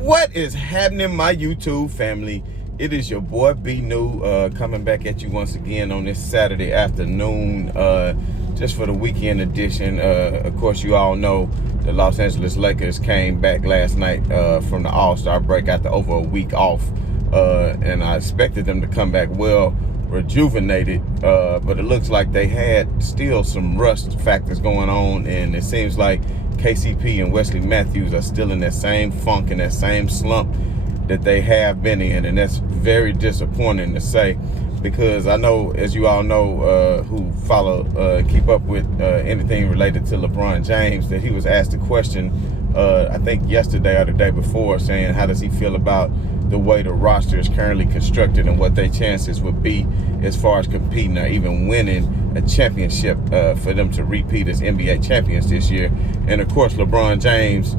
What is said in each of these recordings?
What is happening, my YouTube family? It is your boy B New coming back at you once again on this Saturday afternoon, just for the weekend edition. Of course, you all know the Los Angeles Lakers came back last night from the All-Star break after over a week off, and I expected them to come back well rejuvenated, but it looks like they had still some rust factors going on, and it seems like KCP and Wesley Matthews are still in that same funk and that same slump that they have been in, and that's very disappointing to say, because I know, as you all know, who follow, keep up with anything related to LeBron James, that he was asked a question, I think yesterday or the day before, saying how does he feel about the way the roster is currently constructed and what their chances would be as far as competing or even winning a championship for them to repeat as NBA champions this year. And of course, LeBron James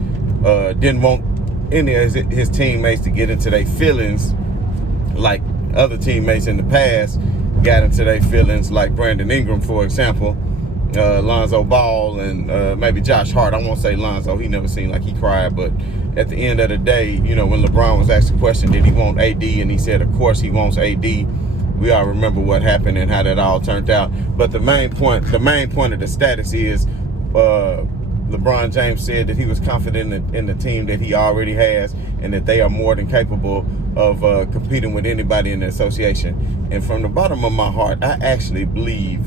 didn't want any of his teammates to get into their feelings like other teammates in the past got into their feelings, like Brandon Ingram, for example, Lonzo Ball, and maybe Josh Hart. I won't say Lonzo, he never seemed like he cried, but at the end of the day, you know, when LeBron was asked the question, did he want AD, and he said, of course he wants AD. We all remember what happened and how that all turned out. But the main point of the status is LeBron James said that he was confident in the team that he already has, and that they are more than capable of competing with anybody in the association. And from the bottom of my heart, I actually believe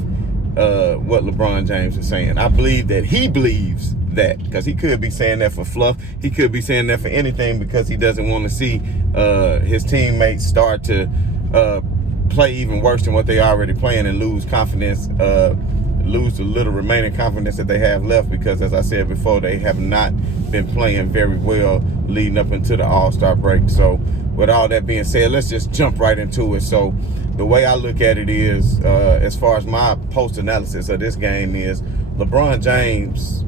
what LeBron James is saying. I believe that he believes that, because he could be saying that for fluff. He could be saying that for anything, because he doesn't want to see his teammates start to play even worse than what they already playing and lose confidence, lose the little remaining confidence that they have left, because as I said before, they have not been playing very well leading up into the All-Star break. So with all that being said, let's just jump right into it. So the way I look at it is, as far as my post-analysis of this game is, LeBron James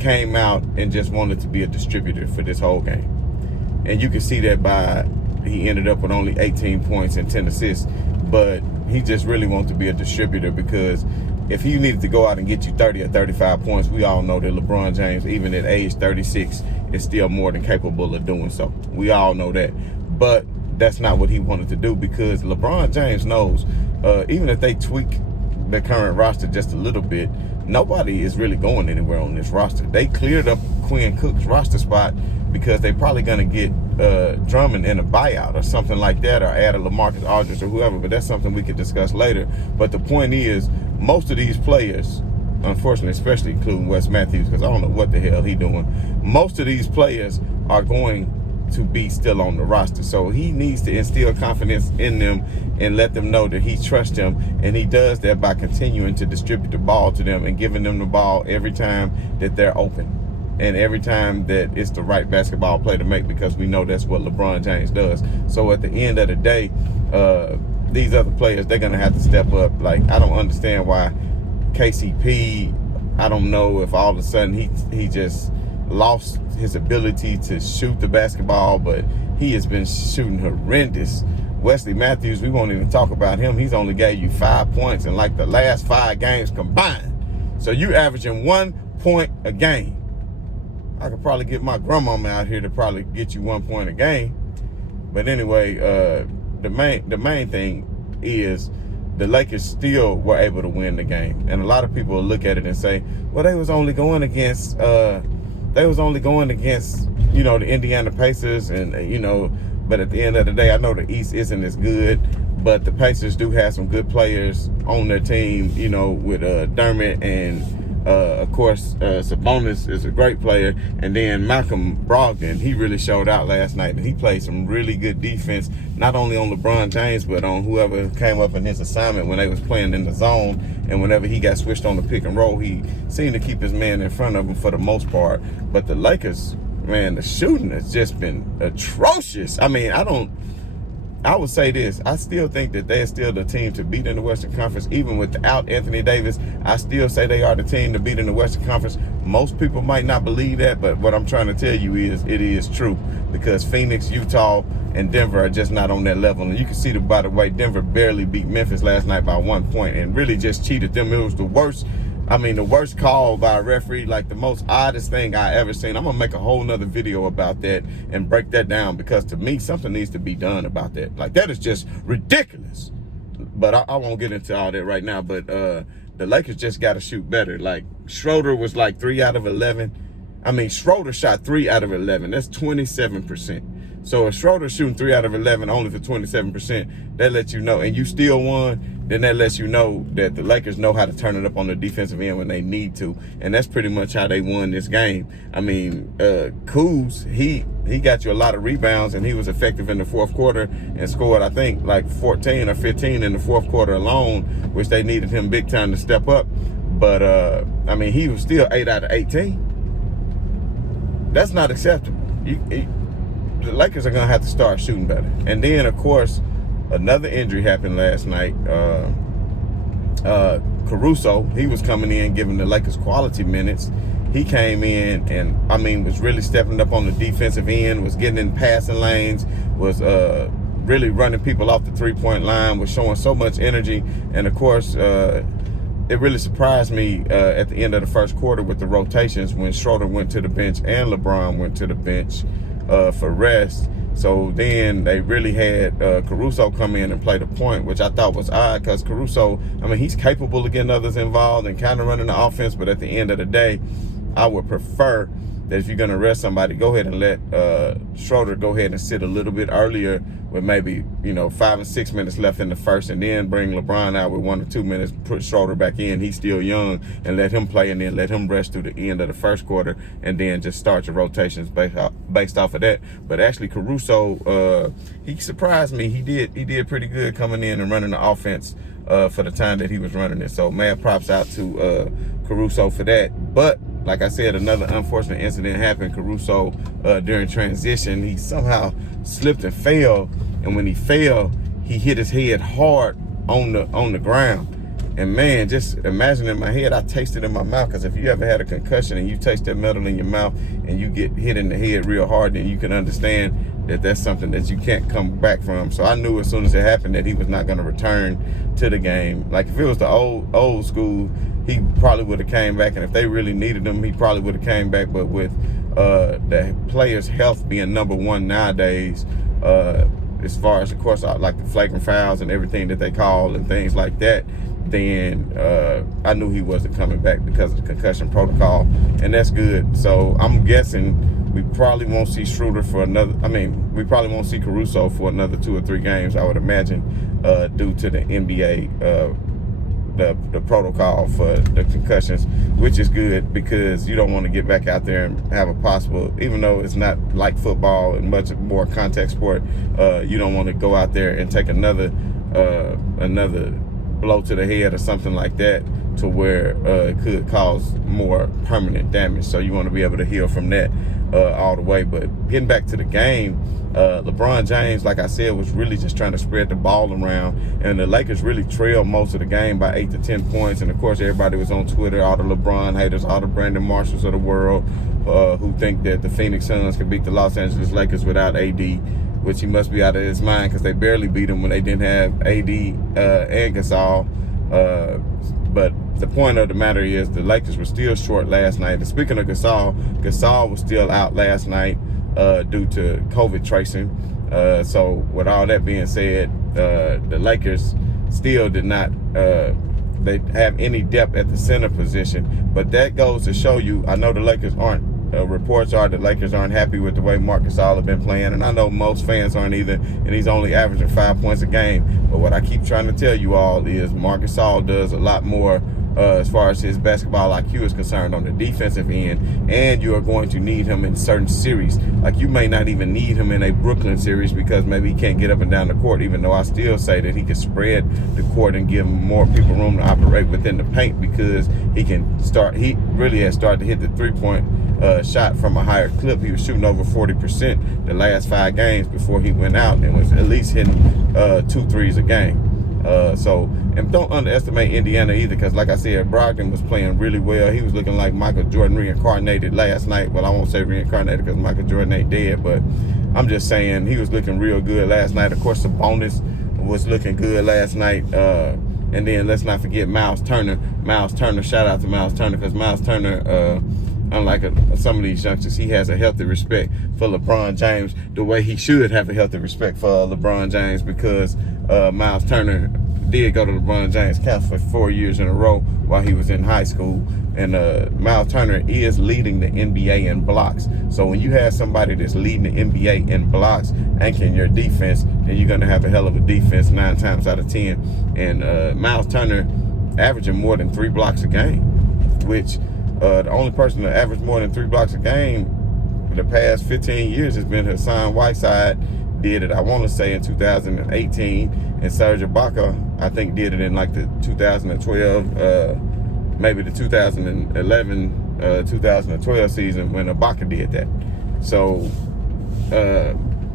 came out and just wanted to be a distributor for this whole game. And you can see that by he ended up with only 18 points and 10 assists. But he just really wants to be a distributor, because if he needed to go out and get you 30 or 35 points, we all know that LeBron James, even at age 36, is still more than capable of doing so. We all know that. But that's not what he wanted to do, because LeBron James knows, even if they tweak the current roster just a little bit, nobody is really going anywhere on this roster. They cleared up Quinn Cook's roster spot because they're probably going to get Drummond in a buyout or something like that, or add a LaMarcus Aldridge or whoever, but that's something we could discuss later. But the point is, most of these players, unfortunately, especially including Wes Matthews, because I don't know what the hell he's doing, most of these players are going to be still on the roster. So he needs to instill confidence in them and let them know that he trusts them, and he does that by continuing to distribute the ball to them and giving them the ball every time that they're open and every time that it's the right basketball play to make, because we know that's what LeBron James does. So at the end of the day, these other players, they're going to have to step up. Like, I don't understand why KCP, I don't know if all of a sudden he just lost his ability to shoot the basketball, but he has been shooting horrendous. Wesley Matthews, we won't even talk about him. He's only gave you 5 points in like the last 5 games combined. So you averaging 1 point a game. I could probably get my grandmama out here to probably get you 1 point a game. But anyway, the main thing is the Lakers still were able to win the game. And a lot of people will look at it and say, well, they was only going against you know, the Indiana Pacers, and you know, but at the end of the day, I know the East isn't as good, but the Pacers do have some good players on their team, you know, with Dermott, and of course Sabonis is a great player, and then Malcolm Brogdon, he really showed out last night, and he played some really good defense, not only on LeBron James, but on whoever came up in his assignment when they was playing in the zone. And whenever he got switched on the pick and roll, he seemed to keep his man in front of him for the most part. But the Lakers, man, the shooting has just been atrocious. I mean, I would say this. I still think that they're still the team to beat in the Western Conference. Even without Anthony Davis, I still say they are the team to beat in the Western Conference. Most people might not believe that, but what I'm trying to tell you is it is true, because Phoenix, Utah, and Denver are just not on that level. And you can see, by the way, Denver barely beat Memphis last night by 1 point and really just cheated them. It was the worst I mean, the worst call by a referee, like the most oddest thing I ever seen. I'm gonna make a whole nother video about that and break that down, because to me, something needs to be done about that. Like, that is just ridiculous. But I won't get into all that right now. But the Lakers just got to shoot better. Like, Schroeder was like 3 out of 11. I mean, Schroeder shot 3 out of 11. That's 27%. So if Schroeder's shooting 3 out of 11 only for 27%, that lets you know, and you still won, then that lets you know that the Lakers know how to turn it up on the defensive end when they need to. And that's pretty much how they won this game. I mean, Kuz, he got you a lot of rebounds, and he was effective in the fourth quarter and scored, I think, like 14 or 15 in the fourth quarter alone, which they needed him big time to step up. But, I mean, he was still 8 out of 18. That's not acceptable. The Lakers are going to have to start shooting better. And then, of course, another injury happened last night. Caruso, he was coming in giving the Lakers quality minutes. He came in and, I mean, was really stepping up on the defensive end, was getting in passing lanes, was really running people off the three-point line, was showing so much energy. And, of course, it really surprised me at the end of the first quarter with the rotations when Schroeder went to the bench and LeBron went to the bench for rest. So then they really had Caruso come in and play the point, which I thought was odd, because Caruso, I mean, he's capable of getting others involved and kind of running the offense, but at the end of the day, I would prefer that if you're going to rest somebody, go ahead and let Schroeder go ahead and sit a little bit earlier with maybe, 5 and 6 minutes left in the first, and then bring LeBron out with 1 or 2 minutes, put Schroeder back in. He's still young, and let him play, and then let him rest through the end of the first quarter, and then just start your rotations based off of that. But actually, Caruso, he surprised me. He did pretty good coming in and running the offense for the time that he was running it. So mad props out to Caruso for that. But like I said, another unfortunate incident happened. Caruso, during transition, he somehow slipped and fell. And when he fell, he hit his head hard on the ground. And man, just imagine in my head, I tasted in my mouth, because if you ever had a concussion and you taste that metal in your mouth and you get hit in the head real hard, then you can understand that that's something that you can't come back from. So I knew as soon as it happened that he was not going to return to the game. Like, if it was the old school, he probably would have came back, and if they really needed him, he probably would have came back. But with the players' health being number one nowadays, as far as, of course, like the flagrant fouls and everything that they call and things like that, then I knew he wasn't coming back because of the concussion protocol, and that's good. So I'm guessing we probably won't see Schroeder for another, we probably won't see Caruso for another 2 or 3 games, I would imagine, due to the NBA, the protocol for the concussions, which is good, because you don't want to get back out there and have a possible, even though it's not like football and much more contact sport, you don't want to go out there and take another blow to the head or something like that, to where it could cause more permanent damage. So you want to be able to heal from that all the way. But getting back to the game, LeBron James, like I said, was really just trying to spread the ball around, and the Lakers really trailed most of the game by 8 to 10 points. And of course, everybody was on Twitter, all the LeBron haters, all the Brandon Marshalls of the world, who think that the Phoenix Suns could beat the Los Angeles Lakers without AD, which he must be out of his mind, because they barely beat him when they didn't have AD and Gasol. But the point of the matter is the Lakers were still short last night. And speaking of Gasol was still out last night due to COVID tracing. So with all that being said, the Lakers still did not they have any depth at the center position. But that goes to show you, I know the Lakers aren't, reports are the Lakers aren't happy with the way Marc Gasol have been playing, and I know most fans aren't either, and he's only averaging 5 points a game. But what I keep trying to tell you all is Marc Gasol does a lot more as far as his basketball IQ is concerned on the defensive end, and you are going to need him in certain series. Like, you may not even need him in a Brooklyn series, because maybe he can't get up and down the court, even though I still say that he can spread the court and give more people room to operate within the paint, because he really has started to hit the three-point shot from a higher clip. He was shooting over 40% the last 5 games before he went out, and was at least hitting 2 threes a game. And don't underestimate Indiana either, because like I said, Brogdon was playing really well. He was looking like Michael Jordan reincarnated last night. Well, I won't say reincarnated because Michael Jordan ain't dead, but I'm just saying he was looking real good last night. Of course, Sabonis was looking good last night. And then let's not forget Miles Turner. Miles Turner, shout out to Miles Turner, because Miles Turner, unlike some of these youngsters, he has a healthy respect for LeBron James the way he should have a healthy respect for LeBron James, because Miles Turner did go to LeBron James' camp for 4 years in a row while he was in high school. And Miles Turner is leading the NBA in blocks. So when you have somebody that's leading the NBA in blocks, anchoring your defense, then you're going to have a hell of a defense 9 times out of 10. And Miles Turner averaging more than 3 blocks a game, which the only person to average more than 3 blocks a game for the past 15 years has been Hassan Whiteside. Did it, I want to say, in 2018, and Serge Ibaka, I think, did it in like the 2012, maybe the 2011, 2012 season when Ibaka did that. So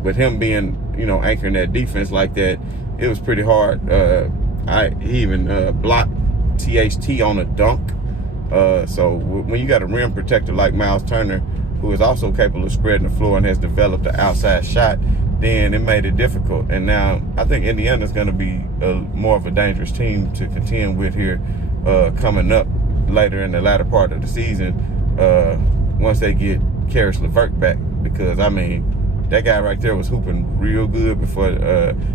with him being, anchoring that defense like that, it was pretty hard. He even blocked THT on a dunk. So when you got a rim protector like Miles Turner, who is also capable of spreading the floor and has developed an outside shot, then it made it difficult. And now I think Indiana's going to be more of a dangerous team to contend with here coming up later in the latter part of the season once they get Caris LeVert back. Because, I mean, that guy right there was hooping real good before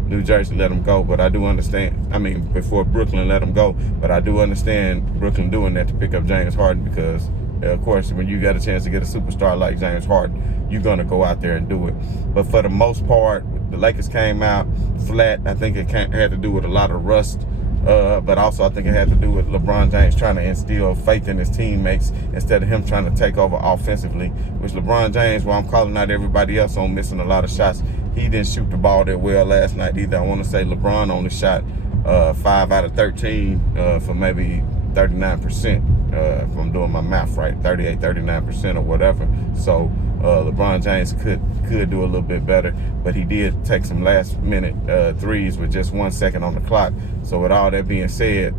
New Jersey let him go. But I do understand, before Brooklyn let him go. But I do understand Brooklyn doing that to pick up James Harden, because of course, when you got a chance to get a superstar like James Harden, you're going to go out there and do it. But for the most part, the Lakers came out flat. I think it had to do with a lot of rust. But also I think it had to do with LeBron James trying to instill faith in his teammates instead of him trying to take over offensively, which LeBron James, while I'm calling out everybody else on missing a lot of shots, he didn't shoot the ball that well last night either. I want to say LeBron only shot 5 out of 13 for maybe 39%. If I'm doing my math right, 38, 39% or whatever. So LeBron James could do a little bit better, but he did take some last minute threes with just 1 second on the clock. So with all that being said,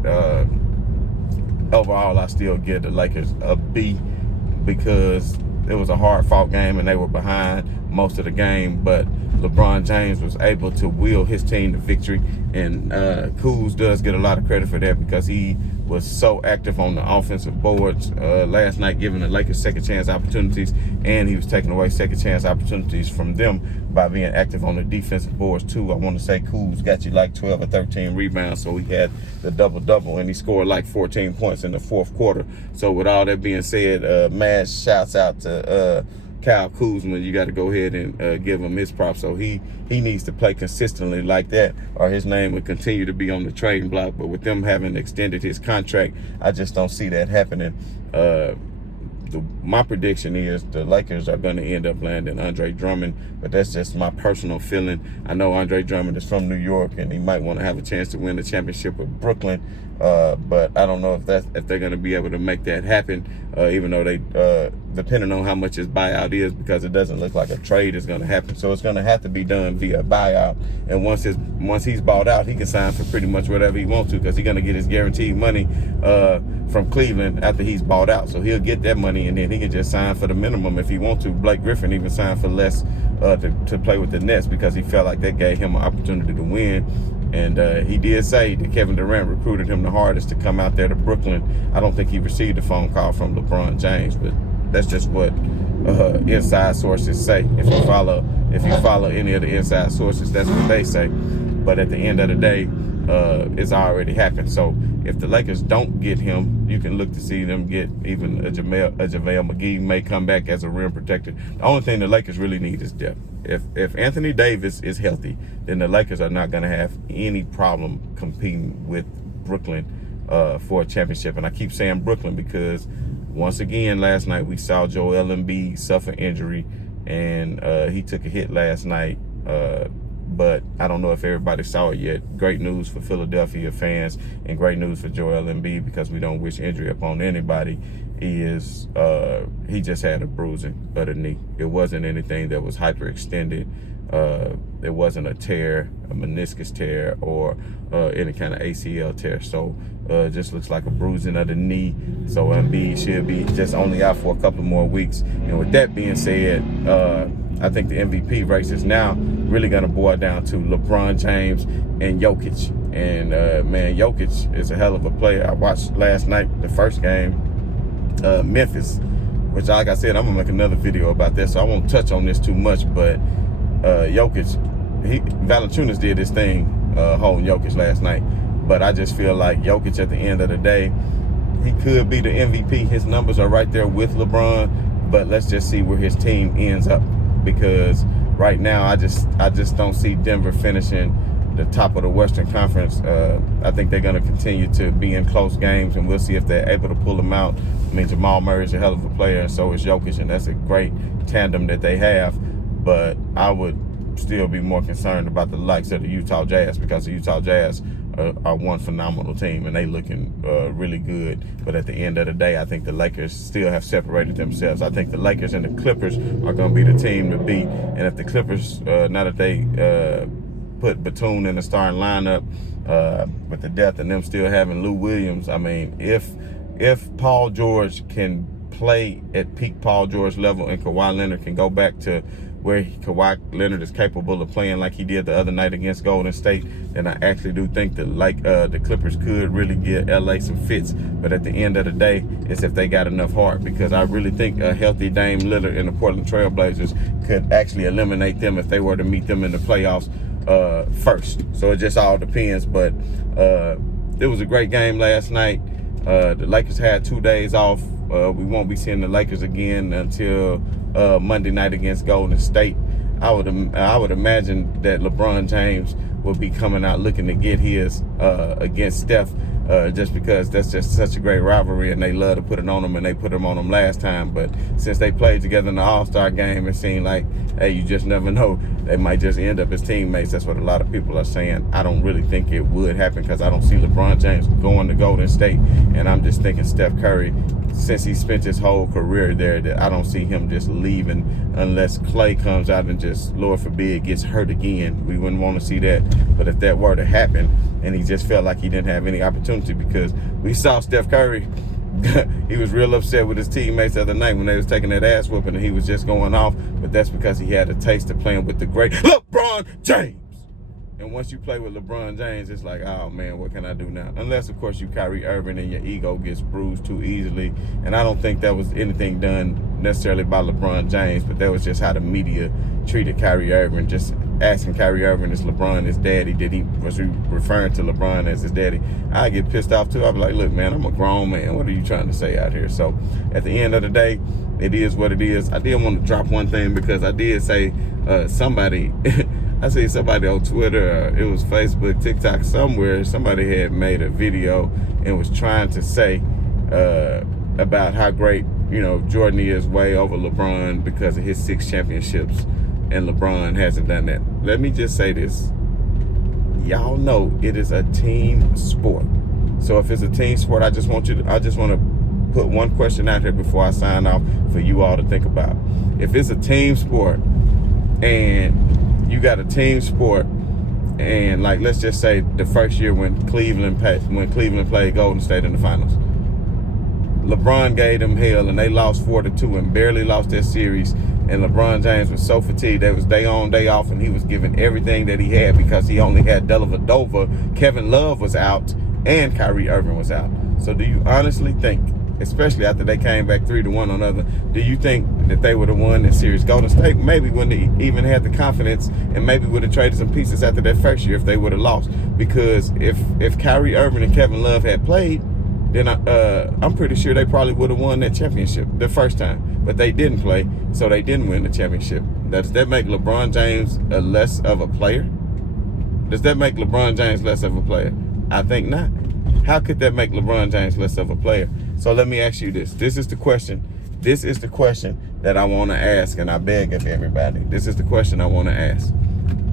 overall I still give the Lakers a B, because it was a hard fought game and they were behind most of the game, but LeBron James was able to will his team to victory. And Kuz does get a lot of credit for that, because he was so active on the offensive boards last night, giving the Lakers second chance opportunities, and he was taking away second chance opportunities from them by being active on the defensive boards too. I want to say Kuz got you like 12 or 13 rebounds, so he had the double-double, and he scored like 14 points in the fourth quarter. So with all that being said, mad shouts out to Kyle Kuzma. You got to go ahead and give him his props. So he needs to play consistently like that, or his name would continue to be on the trading block. But with them having extended his contract, I just don't see that happening. My prediction is the Lakers are going to end up landing Andre Drummond, but that's just my personal feeling. I know Andre Drummond is from New York, and he might want to have a chance to win the championship with Brooklyn, but I don't know if they're going to be able to make that happen, even though they, depending on how much his buyout is, because it doesn't look like a trade is going to happen. So it's going to have to be done via buyout, and once he's bought out, he can sign for pretty much whatever he wants to, because he's going to get his guaranteed money from Cleveland after he's bought out. So he'll get that money, and then he can just sign for the minimum if he wants to. Blake Griffin even signed for less to play with the Nets, because he felt like that gave him an opportunity to win. And he did say that Kevin Durant recruited him the hardest to come out there to Brooklyn. I don't think he received a phone call from LeBron James, but that's just what inside sources say. If you follow any of the inside sources, that's what they say. But at the end of the day, it's already happened. So if the Lakers don't get him, you can look to see them get even a JaVale McGee may come back as a rim protector. The only thing the Lakers really need is depth. If Anthony Davis is healthy, then the Lakers are not going to have any problem competing with Brooklyn for a championship. And I keep saying Brooklyn because, once again, last night we saw Joel Embiid suffer injury, and he took a hit last night. But I don't know if everybody saw it yet. Great news for Philadelphia fans, and great news for Joel Embiid, because we don't wish injury upon anybody, is he just had a bruising of the knee. It wasn't anything that was hyperextended. It wasn't a tear, a meniscus tear, or any kind of ACL tear. So it just looks like a bruising of the knee. So Embiid should be just only out for a couple more weeks. And with that being said, I think the MVP race is now really going to boil down to LeBron James and Jokic. And man, Jokic is a hell of a player. I watched last night the first game, Memphis, which, like I said, I'm gonna make another video about this, so I won't touch on this too much. But Jokic, Valanciunas did his thing holding Jokic last night. But I just feel like Jokic, at the end of the day, he could be the MVP. His numbers are right there with LeBron, but let's just see where his team ends up, because right now I just don't see Denver finishing the top of the Western Conference. I think they're going to continue to be in close games, and we'll see if they're able to pull them out. I mean, Jamal Murray is a hell of a player, and so is Jokic, and that's a great tandem that they have. But I would still be more concerned about the likes of the Utah Jazz, because the Utah Jazz are one phenomenal team, and they looking really good. But at the end of the day, I think the Lakers still have separated themselves. I think the Lakers and the Clippers are going to be the team to beat. And if the Clippers, now that they put Batum in the starting lineup, with the depth and them still having Lou Williams, I mean, if Paul George can play at peak Paul George level, and Kawhi Leonard can go back to where Kawhi Leonard is capable of playing like he did the other night against Golden State, then I actually do think that the Clippers could really give LA some fits. But at the end of the day, it's if they got enough heart, because I really think a healthy Dame Lillard and the Portland Trail Blazers could actually eliminate them if they were to meet them in the playoffs first. So it just all depends. But it was a great game last night. The Lakers had 2 days off. We won't be seeing the Lakers again until Monday night against Golden State. I would imagine that LeBron James will be coming out looking to get his against Steph, just because that's just such a great rivalry, and they love to put it on them, and they put them on them last time. But since they played together in the All-Star game, it seemed like, hey, you just never know. They might just end up as teammates. That's what a lot of people are saying. I don't really think it would happen, because I don't see LeBron James going to Golden State, and I'm just thinking Steph Curry, since he spent his whole career there, that I don't see him just leaving unless Clay comes out and just, Lord forbid, gets hurt again. We wouldn't want to see that. But if that were to happen, and he just felt like he didn't have any opportunity, because we saw Steph Curry, he was real upset with his teammates the other night when they was taking that ass whooping, and he was just going off. But that's because he had a taste of playing with the great LeBron James. And once you play with LeBron James, it's like, oh man, what can I do now? Unless, of course, you Kyrie Irving and your ego gets bruised too easily. And I don't think that was anything done necessarily by LeBron James, but that was just how the media treated Kyrie Irving. Just asking Kyrie Irving, is LeBron his daddy? Was he referring to LeBron as his daddy? I get pissed off too. I'd be like, look, man, I'm a grown man. What are you trying to say out here? So at the end of the day, it is what it is. I did want to drop one thing, because I did say somebody... I see somebody on Twitter, it was Facebook, TikTok, somewhere, somebody had made a video and was trying to say about how great, Jordan is way over LeBron because of his 6 championships, and LeBron hasn't done that. Let me just say this. Y'all know it is a team sport. So if it's a team sport, I just want to put one question out here before I sign off for you all to think about. If it's a team sport, and you got a team sport, and like, let's just say the first year when Cleveland played Golden State in the finals, LeBron gave them hell, and they lost 4-2 and barely lost that series. And LeBron James was so fatigued. That was day on, day off, and he was giving everything that he had, because he only had Dellavedova, Kevin Love was out, and Kyrie Irving was out. So do you honestly think, especially after they came back 3-1 on other, do you think that they would have won this series? Golden State maybe wouldn't have even had the confidence, and maybe would have traded some pieces after that first year if they would have lost. Because if Kyrie Irving and Kevin Love had played, then I'm pretty sure they probably would have won that championship the first time. But they didn't play, so they didn't win the championship. Does that make LeBron James less of a player? Does that make LeBron James less of a player? I think not. How could that make LeBron James less of a player? So let me ask you this. This is the question. This is the question that I want to ask, and I beg of everybody. This is the question I want to ask.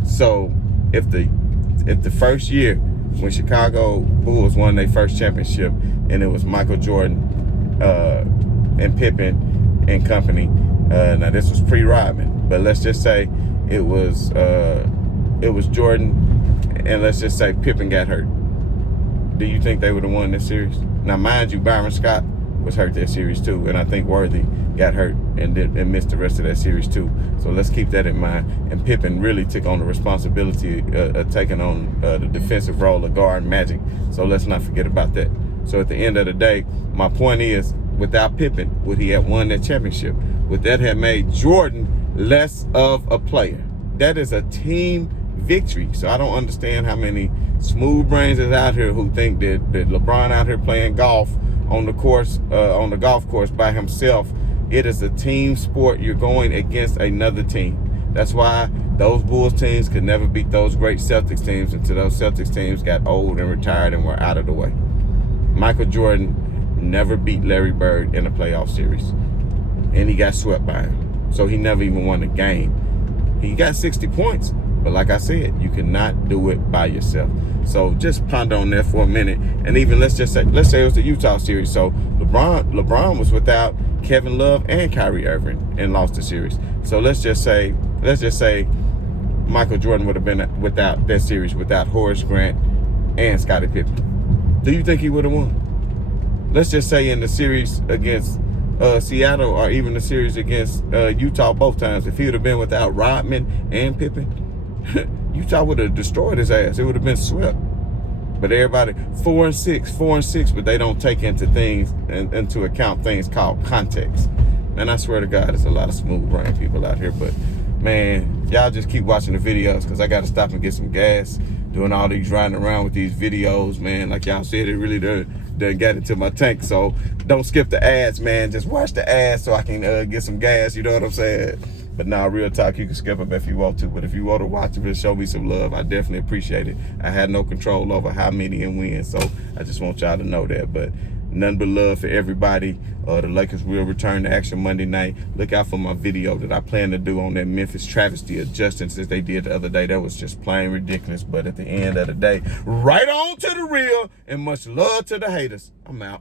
So if the first year when Chicago Bulls won their first championship, and it was Michael Jordan and Pippen and company, now this was pre-Rodman, but let's just say it was Jordan, and let's just say Pippen got hurt. Do you think they would have won this series? Now, mind you, Byron Scott was hurt that series too, and I think Worthy got hurt and missed the rest of that series too. So let's keep that in mind. And Pippen really took on the responsibility of taking on the defensive role of guard Magic. So let's not forget about that. So at the end of the day, my point is, without Pippen, would he have won that championship? Would that have made Jordan less of a player? That is a team victory. So I don't understand how many smooth brains is out here who think that LeBron out here playing golf on the course, on the golf course by himself. It is a team sport. You're going against another team. That's why those Bulls teams could never beat those great Celtics teams until those Celtics teams got old and retired and were out of the way. Michael Jordan never beat Larry Bird in a playoff series, and he got swept by him. So he never even won a game. He got 60 points, but like I said, you cannot do it by yourself. So just ponder on that for a minute. And even let's say it was the Utah series. So LeBron was without Kevin Love and Kyrie Irving and lost the series. So let's just say Michael Jordan would have been without that series without Horace Grant and Scottie Pippen. Do you think he would have won? Let's just say in the series against Seattle, or even the series against Utah both times, if he would have been without Rodman and Pippen, Utah would have destroyed his ass. It would have been swept. But everybody 4-6, but they don't take into account things called context. Man, I swear to God, there's a lot of smooth brain people out here. But man, y'all just keep watching the videos, because I got to stop and get some gas. Doing all these riding around with these videos, man. Like y'all said, it really done got into my tank. So don't skip the ads, man. Just watch the ads so I can get some gas. You know what I'm saying? But now, real talk, you can skip them if you want to. But if you want to watch them and show me some love, I definitely appreciate it. I had no control over how many and when, so I just want y'all to know that. But nothing but love for everybody. The Lakers will return to action Monday night. Look out for my video that I plan to do on that Memphis travesty of Justin's as they did the other day. That was just plain ridiculous. But at the end of the day, right on to the real, and much love to the haters. I'm out.